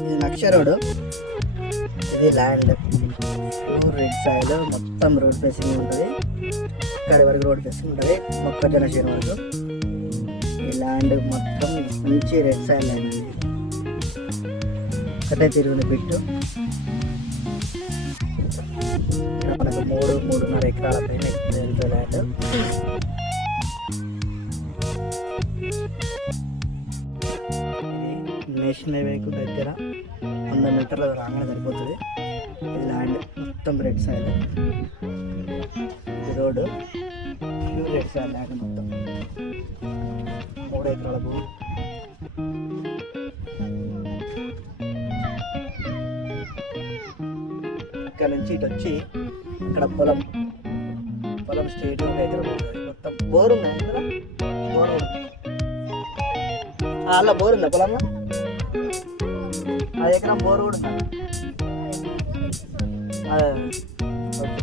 ఇది నక్ష రోడ్, ఇది land pure red soil, మొత్తం రోడ్ ఫేసింగ్ ఉంటుంది. ఇక్కడ వరకు రోడ్ ఫేసింగ్ ఉంటుంది, మొక్కజొన్న చేను వరకు. ఈ ల్యాండ్ మొత్తం మంచి రెడ్ సాయిల్ ల్యాండ్ అండి. ఒకటే తిరుగుని బిట్టు. మనకు 3-3.5 ఎకరాల పైన వెళ్తే ల్యాండ్. నేషనల్ హైవేకు దగ్గర 100 మీటర్ల రాగానే సరిపోతుంది. ఇది ల్యాండ్ మొత్తం రెడ్ సాయిల్. ఇది road pure red soil land మొత్తం 3 ఎకరాల భూమి. ఇక్కడ నుంచి ఇటు వచ్చి ఇక్కడ పొలం స్ట్రేట్ 1 ఎకరం మొత్తం. బోర్ ఉంది అందులో, బోర్ అలా బోర్ ఉందా పొలంలో? 1 ఎకరం బోర్ కూడా ఉందా? ఓకే.